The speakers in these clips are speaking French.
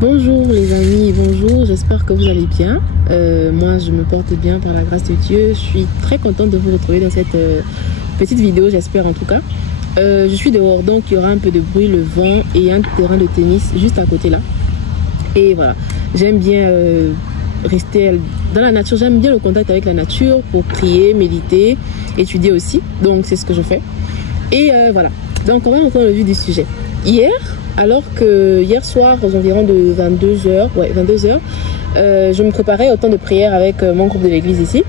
Bonjour les amis, bonjour, j'espère que vous allez bien. Moi je me porte bien par la grâce de Dieu. Je suis très contente de vous retrouver dans cette petite vidéo, j'espère en tout cas. Je suis dehors donc il y aura un peu de bruit, le vent et un terrain de tennis juste à côté là. Et voilà, j'aime bien rester dans la nature, j'aime bien le contact avec la nature pour prier, méditer, étudier aussi. Donc c'est ce que je fais. Et voilà, donc on va rentrer dans le vif du sujet. Hier soir aux environs de 22h, je me préparais au temps de prière avec mon groupe de l'église ici.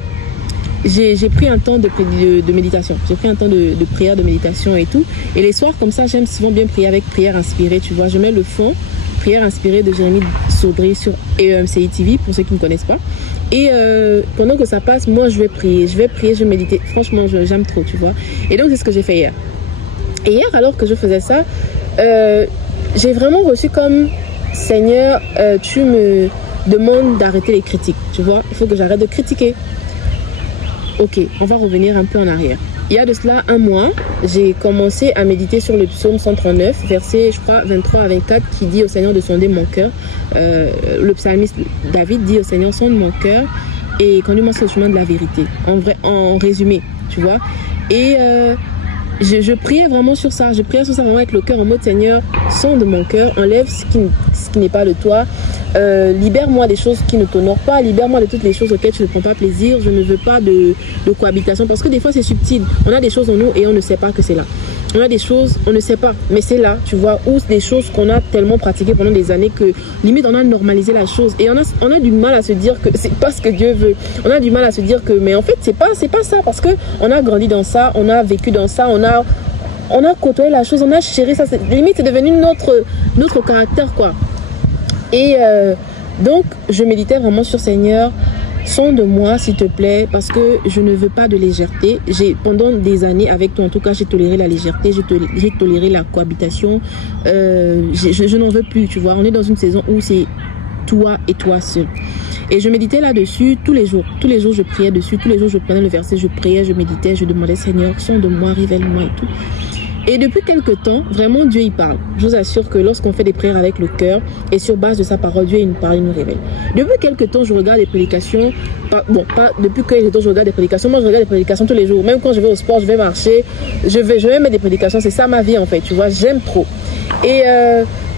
J'ai pris un temps de méditation, j'ai pris un temps de prière, de méditation et tout. Et les soirs comme ça, j'aime souvent bien prier avec prière inspirée, tu vois. Je mets le fond, prière inspirée de Jérémie Sobry sur EMCI TV, pour ceux qui ne connaissent pas. Et pendant que ça passe, moi je vais prier, je vais méditer. Franchement, j'aime trop, tu vois. Et donc c'est ce que j'ai fait hier. Et hier, alors que je faisais ça, j'ai vraiment reçu comme Seigneur, tu me demandes d'arrêter les critiques, tu vois, il faut que j'arrête de critiquer. Ok, on va revenir un peu en arrière. Il y a de cela un mois, j'ai commencé à méditer sur le psaume 139, verset, je crois, 23 à 24, qui dit au Seigneur de sonder mon cœur. Le psalmiste David dit au Seigneur, sonde mon cœur et conduis-moi sur le chemin de la vérité. En résumé, tu vois. Et je priais vraiment sur ça. Je priais sur ça vraiment avec le cœur en mode Seigneur, sonde mon cœur, enlève ce qui n'est pas de toi. Libère-moi des choses qui ne t'honorent pas. Libère-moi de toutes les choses auxquelles tu ne prends pas plaisir. Je ne veux pas de cohabitation. Parce que des fois, c'est subtil. On a des choses en nous et on ne sait pas que c'est là. On a des choses, on ne sait pas, mais c'est là, tu vois. Ou des choses qu'on a tellement pratiquées pendant des années que limite on a normalisé la chose. Et on a du mal à se dire que c'est pas ce que Dieu veut. On a du mal à se dire que, mais en fait, c'est pas ça. Parce que on a grandi dans ça, on a vécu dans ça, on a côtoyé la chose, on a chéri ça. Limite, c'est devenu notre caractère, quoi. Et donc, je méditais vraiment sur Seigneur, sonde-moi s'il te plaît, parce que je ne veux pas de légèreté. Pendant des années avec toi, en tout cas, j'ai toléré la légèreté, j'ai toléré la cohabitation. Je n'en veux plus, tu vois. On est dans une saison où c'est toi et toi seul. Et je méditais là-dessus tous les jours. Tous les jours, je priais dessus. Tous les jours, je prenais le verset, je priais, je méditais, je demandais Seigneur, sonde-moi, révèle-moi et tout. Et depuis quelques temps, vraiment, Dieu y parle. Je vous assure que lorsqu'on fait des prières avec le cœur et sur base de sa parole, Dieu il nous parle, il nous révèle. Depuis quelques temps, je regarde des prédications. Pas depuis quelques temps, je regarde des prédications. Moi, je regarde des prédications tous les jours. Même quand je vais au sport, je vais marcher, je vais mettre des prédications. C'est ça ma vie, en fait, tu vois. J'aime trop. Et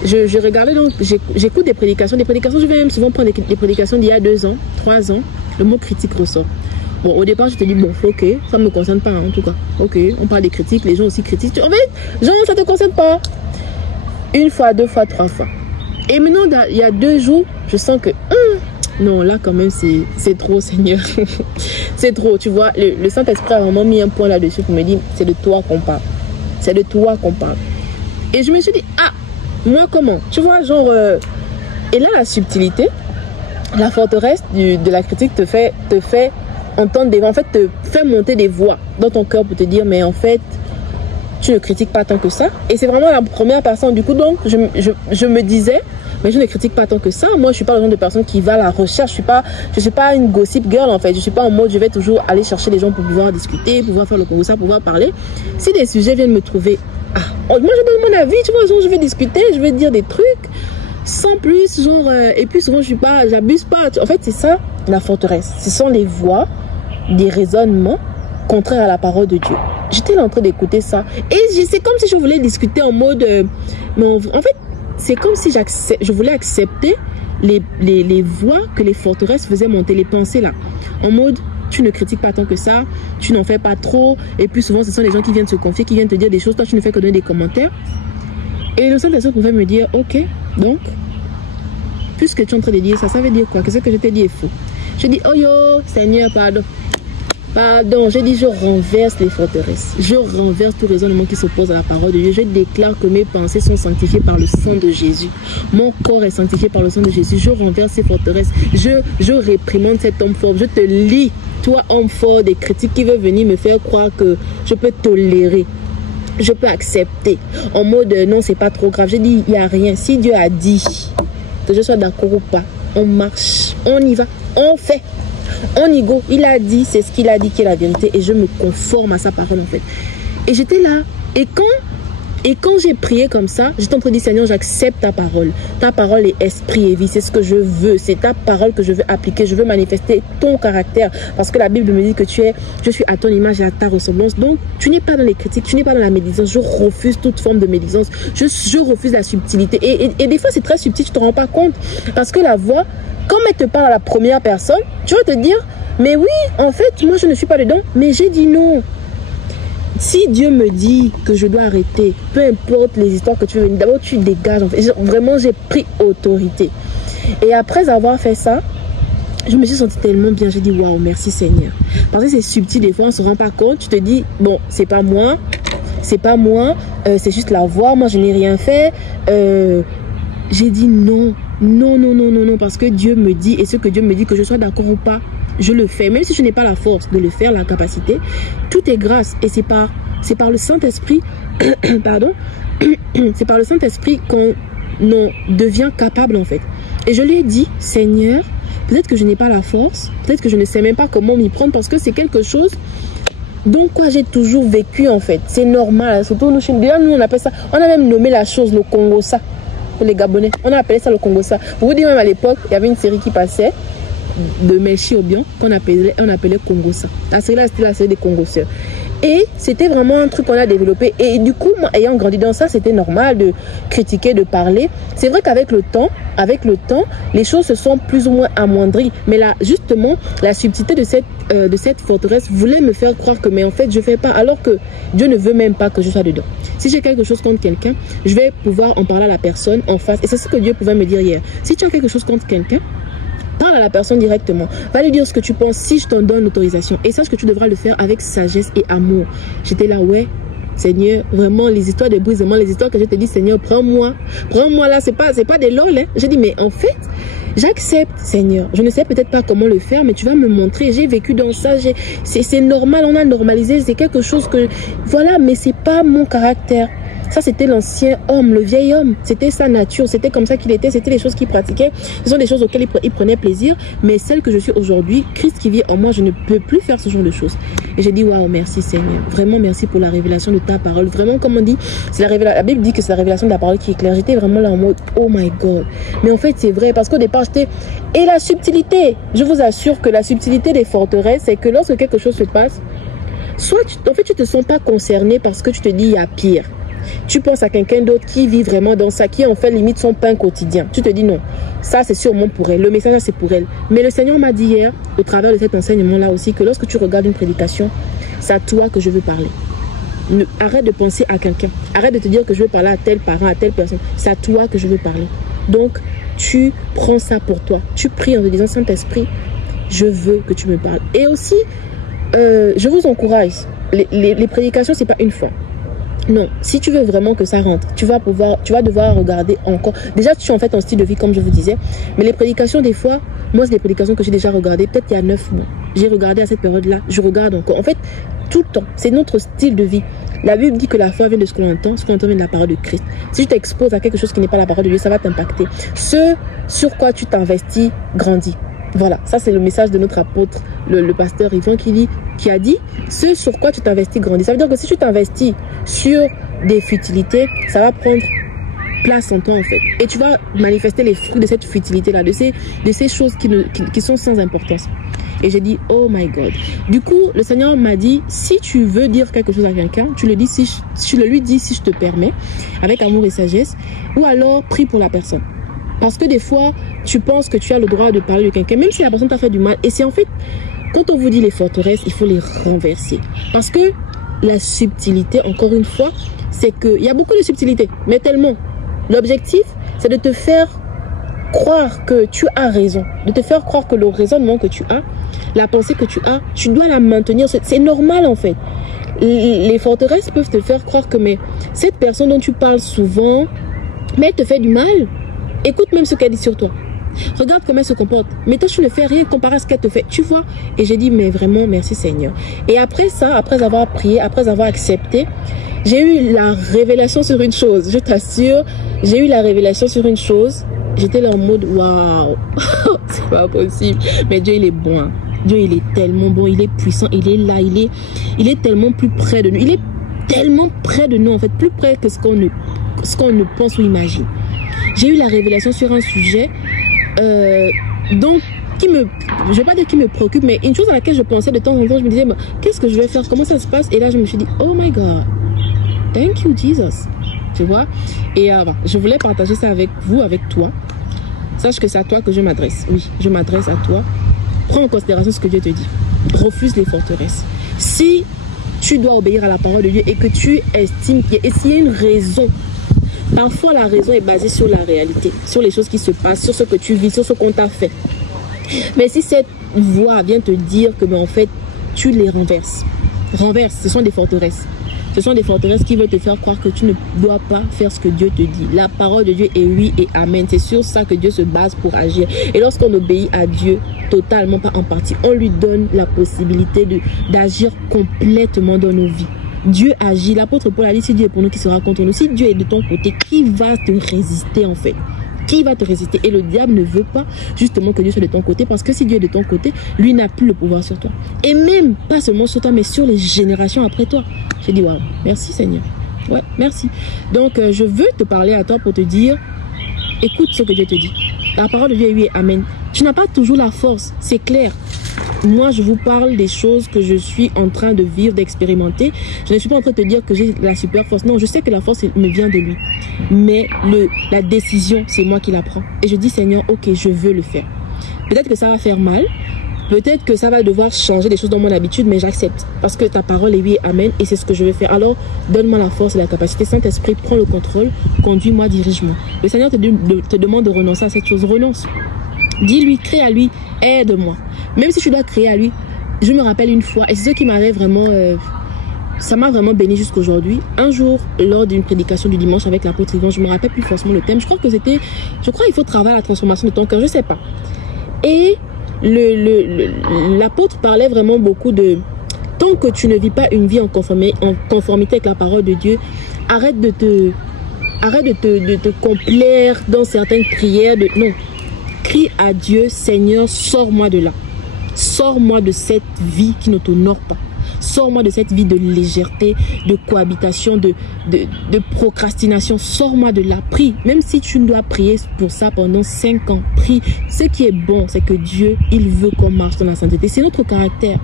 je regardais donc, j'écoute des prédications. Je vais même souvent prendre des prédications d'il y a 2 ans, 3 ans. Le mot critique ressort. Bon, au départ, je te dis, bon, ok, ça ne me concerne pas, en tout cas. Ok, on parle des critiques, les gens aussi critiquent. En fait, genre, ça ne te concerne pas. 1 fois, 2 fois, 3 fois. Et maintenant, il y a 2 jours, je sens que, non, là, quand même, c'est trop, Seigneur. C'est trop, tu vois. Le Saint-Esprit a vraiment mis un point là-dessus pour me dire, c'est de toi qu'on parle. C'est de toi qu'on parle. Et je me suis dit, moi, comment? Tu vois, genre, et là, la subtilité, la forteresse de la critique te fait entendre en fait, te fait monter des voix dans ton cœur pour te dire, mais en fait, tu ne critiques pas tant que ça. Et c'est vraiment la première personne. Du coup, donc, je me disais, mais je ne critique pas tant que ça. Moi, je suis pas le genre de personne qui va à la recherche. Je suis pas une gossip girl, en fait. Je suis pas en mode, je vais toujours aller chercher les gens pour pouvoir discuter, pouvoir faire le concours, pouvoir parler. Si des sujets viennent me trouver, moi, je donne mon avis, tu vois, genre, je vais discuter, je vais dire des trucs, sans plus, genre, et puis souvent, j'abuse pas. En fait, c'est ça, la forteresse. Ce sont les voix, des raisonnements contraires à la parole de Dieu. J'étais en train d'écouter ça et c'est comme si je voulais discuter en mode en fait c'est comme si je voulais accepter les voix que les forteresses faisaient monter, les pensées là, en mode tu ne critiques pas tant que ça, tu n'en fais pas trop, et puis souvent ce sont les gens qui viennent se confier, qui viennent te dire des choses, toi tu ne fais que donner des commentaires. Et le Saint-Esprit pouvait me dire, ok, donc puisque tu es en train de dire ça, ça veut dire quoi? Que ce que je t'ai dit est faux. Je dis, oh yo, Seigneur, pardon, j'ai dit, je renverse les forteresses. Je renverse tout raisonnement qui s'oppose à la parole de Dieu. Je déclare que mes pensées sont sanctifiées par le sang de Jésus. Mon corps est sanctifié par le sang de Jésus. Je renverse ces forteresses. Je réprimande cet homme fort. Je te lis, toi, homme fort, des critiques qui veulent venir me faire croire que je peux tolérer. Je peux accepter. En mode, non, c'est pas trop grave. J'ai dit, il n'y a rien. Si Dieu a dit que je sois d'accord ou pas, on marche, on y va, on fait. On y go, il a dit, c'est ce qu'il a dit qui est la vérité et je me conforme à sa parole en fait. Et j'étais là, et quand Et quand j'ai prié comme ça, j'étais en train de dire, Seigneur, j'accepte ta parole. Ta parole est esprit et vie, c'est ce que je veux. C'est ta parole que je veux appliquer. Je veux manifester ton caractère. Parce que la Bible me dit que je suis à ton image et à ta ressemblance. Donc, tu n'es pas dans les critiques, tu n'es pas dans la médisance. Je refuse toute forme de médisance. Je refuse la subtilité. Et des fois, c'est très subtil, tu ne te rends pas compte. Parce que la voix, comme elle te parle à la première personne, tu vas te dire, mais oui, en fait, moi, je ne suis pas dedans. Mais j'ai dit non. Si Dieu me dit que je dois arrêter, peu importe les histoires que tu veux, d'abord tu dégages. En fait. Vraiment, j'ai pris autorité. Et après avoir fait ça, je me suis sentie tellement bien. J'ai dit, waouh, merci Seigneur. Parce que c'est subtil, des fois, on ne se rend pas compte. Tu te dis, bon, c'est pas moi, c'est juste la voix, moi je n'ai rien fait. J'ai dit non, parce que Dieu me dit, et ce que Dieu me dit, que je sois d'accord ou pas, je le fais, même si je n'ai pas la force de le faire, la capacité, tout est grâce et c'est par le Saint-Esprit, pardon, c'est par le Saint-Esprit qu'on devient capable en fait. Et je lui ai dit, Seigneur, peut-être que je n'ai pas la force, peut-être que je ne sais même pas comment m'y prendre parce que c'est quelque chose dont quoi j'ai toujours vécu en fait. C'est normal, surtout nous, on appelle ça, on a même nommé la chose le Congossa pour les Gabonais, on a appelé ça le Congossa. Pour vous dire même à l'époque, il y avait une série qui passait de Meshi Obion qu'on appelait Congossa. La série là, c'était la série des Congosseurs. Et c'était vraiment un truc qu'on a développé. Et du coup, moi, ayant grandi dans ça, c'était normal de critiquer, de parler. C'est vrai qu'avec le temps, les choses se sont plus ou moins amoindries. Mais là, justement, la subtilité de cette forteresse voulait me faire croire que, mais en fait, je ne fais pas. Alors que Dieu ne veut même pas que je sois dedans. Si j'ai quelque chose contre quelqu'un, je vais pouvoir en parler à la personne en face. Et c'est ce que Dieu pouvait me dire hier. Si tu as quelque chose contre quelqu'un, parle à la personne directement. Va lui dire ce que tu penses si je t'en donne l'autorisation. Et sache que tu devras le faire avec sagesse et amour. J'étais là, ouais, Seigneur, vraiment, les histoires de brisement, les histoires que je te dis, Seigneur, prends-moi. Prends-moi là, c'est pas des lol. Hein. J'ai dit, mais en fait, j'accepte, Seigneur. Je ne sais peut-être pas comment le faire, mais tu vas me montrer. J'ai vécu dans ça. C'est normal, on a normalisé. C'est quelque chose que... Voilà, mais c'est pas mon caractère. Ça, c'était l'ancien homme, le vieil homme. C'était sa nature, c'était comme ça qu'il était, c'était les choses qu'il pratiquait. Ce sont des choses auxquelles il prenait plaisir. Mais celle que je suis aujourd'hui, Christ qui vit en moi, je ne peux plus faire ce genre de choses. Et j'ai dit, waouh, merci Seigneur. Vraiment, merci pour la révélation de ta parole. Vraiment, comme on dit, la Bible dit que c'est la révélation de la parole qui éclaire. J'étais vraiment là en mode, oh my God. Mais en fait, c'est vrai, parce qu'au départ, j'étais... Et la subtilité, je vous assure que la subtilité des forteresses, c'est que lorsque quelque chose se passe, soit en fait, tu te sens pas concerné parce que tu te dis, il y a pire. Tu penses à quelqu'un d'autre qui vit vraiment dans ça, qui en fait limite son pain quotidien. Tu te dis non, ça c'est sûrement pour elle, le message c'est pour elle. Mais le Seigneur m'a dit hier, au travers de cet enseignement-là aussi, que lorsque tu regardes une prédication, c'est à toi que je veux parler. Arrête de penser à quelqu'un. Arrête de te dire que je veux parler à tel parent, à telle personne. C'est à toi que je veux parler. Donc, tu prends ça pour toi. Tu pries en te disant, Saint-Esprit, je veux que tu me parles. Et aussi, je vous encourage. Les prédications, c'est pas une fois. Non, si tu veux vraiment que ça rentre, tu vas devoir regarder encore. Déjà, tu es en fait ton style de vie, comme je vous disais. Mais les prédications, des fois, moi, c'est des prédications que j'ai déjà regardées, peut-être il y a 9 mois. J'ai regardé à cette période-là, je regarde encore. En fait, tout le temps, c'est notre style de vie. La Bible dit que la foi vient de ce qu'on entend vient de la parole de Christ. Si tu t'exposes à quelque chose qui n'est pas la parole de Dieu, ça va t'impacter. Ce sur quoi tu t'investis grandit. Voilà, ça c'est le message de notre apôtre, le pasteur Yvan qui a dit, ce sur quoi tu t'investis grandit. Ça veut dire que si tu t'investis sur des futilités, ça va prendre place en toi en fait. Et tu vas manifester les fruits de cette futilité-là, de ces choses qui sont sans importance. Et j'ai dit, oh my God. Du coup, le Seigneur m'a dit, si tu veux dire quelque chose à quelqu'un, tu le lui dis si je te permets, avec amour et sagesse, ou alors prie pour la personne. Parce que des fois, tu penses que tu as le droit de parler de quelqu'un, même si la personne t'a fait du mal. Et c'est en fait, quand on vous dit les forteresses, il faut les renverser. Parce que la subtilité, encore une fois, c'est qu'il y a beaucoup de subtilité, mais tellement. L'objectif, c'est de te faire croire que tu as raison, de te faire croire que le raisonnement que tu as, la pensée que tu as, tu dois la maintenir. C'est normal en fait. Les forteresses peuvent te faire croire que mais cette personne dont tu parles souvent, mais elle te fait du mal. Écoute même ce qu'elle dit sur toi. Regarde comment elle se comporte. Mais toi, tu ne fais rien comparé à ce qu'elle te fait. Tu vois? Et j'ai dit, mais vraiment, merci Seigneur. Et après ça, après avoir prié, après avoir accepté, j'ai eu la révélation sur une chose. Je t'assure, j'ai eu la révélation sur une chose. J'étais là en mode, waouh, c'est pas possible. Mais Dieu, il est bon. Hein. Dieu, il est tellement bon. Il est puissant. Il est là. Il est tellement plus près de nous. tellement près de nous, en fait, plus près que ce qu'on ne pense ou imagine. J'ai eu la révélation sur un sujet, donc, je vais pas dire qui me préoccupe, mais une chose à laquelle je pensais de temps en temps, je me disais, bah, qu'est-ce que je vais faire, comment ça se passe? Et là, je me suis dit, oh my God, thank you Jesus, tu vois. Et je voulais partager ça avec vous, avec toi. Sache que c'est à toi que je m'adresse. Oui, je m'adresse à toi. Prends en considération ce que Dieu te dit. Refuse les forteresses. Si tu dois obéir à la parole de Dieu et que tu estimes qu'il y a une raison, parfois la raison est basée sur la réalité, sur les choses qui se passent, sur ce que tu vis, sur ce qu'on t'a fait. Mais si cette voix vient te dire que, ben, en fait, tu les renverses. Renverse, ce sont des forteresses. Ce sont des forteresses qui veulent te faire croire que tu ne dois pas faire ce que Dieu te dit. La parole de Dieu est oui et amen. C'est sur ça que Dieu se base pour agir. Et lorsqu'on obéit à Dieu, totalement, pas en partie, on lui donne la possibilité d'agir complètement dans nos vies. Dieu agit. L'apôtre Paul a dit, si Dieu est pour nous, qui sera contre nous? Si Dieu est de ton côté, qui va te résister en fait? Qui va te résister? Et le diable ne veut pas justement que Dieu soit de ton côté, parce que si Dieu est de ton côté, lui n'a plus le pouvoir sur toi. Et même, pas seulement sur toi, mais sur les générations après toi. J'ai dit, waouh, merci Seigneur. Ouais, merci. Donc, je veux te parler à toi pour te dire, écoute ce que Dieu te dit. La parole de Dieu est oui et amen. Tu n'as pas toujours la force, c'est clair. Moi, je vous parle des choses que je suis en train de vivre, d'expérimenter. Je ne suis pas en train de te dire que j'ai la super force. Non, je sais que la force me vient de lui. Mais la décision, c'est moi qui la prends. Et je dis, Seigneur, ok, je veux le faire. Peut-être que ça va faire mal. Peut-être que ça va devoir changer des choses dans mon habitude, mais j'accepte. Parce que ta parole est oui et amen. Et c'est ce que je vais faire. Alors, donne-moi la force et la capacité. Saint-Esprit, prends le contrôle. Conduis-moi, dirige-moi. Le Seigneur te demande de renoncer à cette chose. Renonce. Dis-lui, crée à lui, aide-moi. Même si tu dois créer à lui, je me rappelle une fois, et c'est ce qui m'avait vraiment, ça m'a vraiment béni jusqu'aujourd'hui. Un jour, lors d'une prédication du dimanche avec l'apôtre Yvan, je me rappelle plus forcément le thème. Je crois il faut travailler à la transformation de ton cœur, je sais pas. Et l'apôtre parlait vraiment beaucoup de, tant que tu ne vis pas une vie en conformité avec la parole de Dieu, arrête de te complaire dans certaines prières. Non. Crie à Dieu, Seigneur, sors-moi de là. Sors-moi de cette vie qui ne t'honore pas. Sors-moi de cette vie de légèreté, de cohabitation, de procrastination. Sors-moi de là. Prie. Même si tu dois prier pour ça pendant 5 ans, prie. Ce qui est bon, c'est que Dieu, il veut qu'on marche dans la sainteté. C'est notre caractère.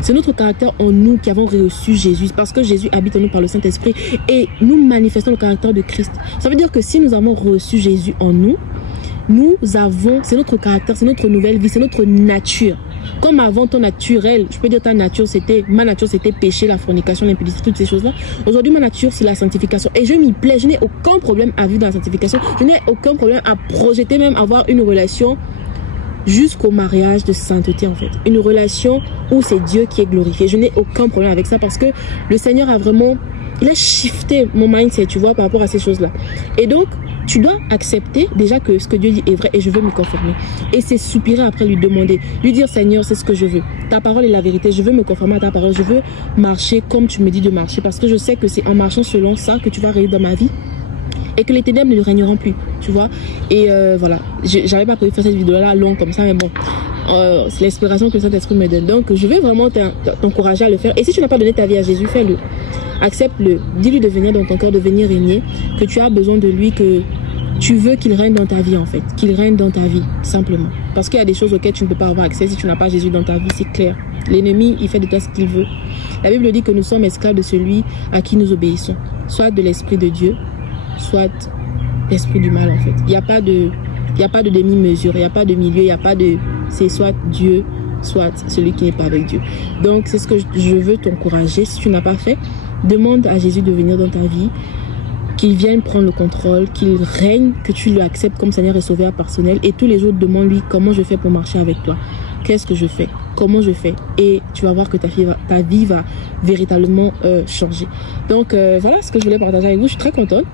C'est notre caractère en nous qui avons reçu Jésus. Parce que Jésus habite en nous par le Saint-Esprit. Et nous manifestons le caractère de Christ. Ça veut dire que si nous avons reçu Jésus en nous, c'est notre caractère, c'est notre nouvelle vie, c'est notre nature. Comme avant ton naturel, je peux dire ma nature c'était péché, la fornication, l'impudicité, toutes ces choses-là. Aujourd'hui ma nature c'est la sanctification et je m'y plais, je n'ai aucun problème à vivre dans la sanctification, je n'ai aucun problème à projeter, même avoir une relation jusqu'au mariage de sainteté en fait. Une relation où c'est Dieu qui est glorifié. Je n'ai aucun problème avec ça parce que le Seigneur il a shifté mon mindset, tu vois, par rapport à ces choses-là. Et donc, tu dois accepter déjà que ce que Dieu dit est vrai et je veux m'y conformer. Et c'est soupirer après lui demander, lui dire Seigneur, c'est ce que je veux. Ta parole est la vérité, je veux me conformer à ta parole, je veux marcher comme tu me dis de marcher parce que je sais que c'est en marchant selon ça que tu vas réussir dans ma vie et que les ténèbres ne régneront plus, tu vois. Et voilà, j'avais pas prévu de faire cette vidéo-là longue comme ça, mais bon, c'est l'inspiration que le Saint-Esprit me donne. Donc, je vais vraiment t'encourager à le faire. Et si tu n'as pas donné ta vie à Jésus, fais-le. Accepte-le. Dis-lui de venir dans ton cœur, de venir régner, que tu as besoin de lui, que tu veux qu'il règne dans ta vie en fait. Qu'il règne dans ta vie, simplement. Parce qu'il y a des choses auxquelles tu ne peux pas avoir accès si tu n'as pas Jésus dans ta vie, c'est clair. L'ennemi, il fait de toi ce qu'il veut. La Bible dit que nous sommes esclaves de celui à qui nous obéissons. Soit de l'esprit de Dieu, soit l'esprit du mal en fait. Il n'y a pas de demi-mesure, il n'y a pas de milieu, il n'y a pas de... C'est soit Dieu, soit celui qui n'est pas avec Dieu. Donc c'est ce que je veux t'encourager. Si tu n'as pas fait, demande à Jésus de venir dans ta vie, qu'il vienne prendre le contrôle, qu'il règne, que tu l'acceptes comme Seigneur et Sauveur personnel. Et tous les jours, demande-lui comment je fais pour marcher avec toi. Qu'est-ce que je fais? Comment je fais? Et tu vas voir que ta vie va véritablement changer. Donc voilà ce que je voulais partager avec vous. Je suis très contente.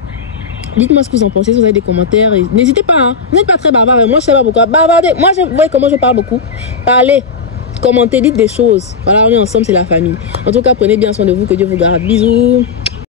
Dites-moi ce que vous en pensez, si vous avez des commentaires. N'hésitez pas, hein. Vous n'êtes pas très bavard, mais moi je sais pas pourquoi. Bavardez. Moi, vous voyez comment je parle beaucoup. Parlez, commentez, dites des choses. Voilà, on est ensemble, c'est la famille. En tout cas, prenez bien soin de vous, que Dieu vous garde. Bisous.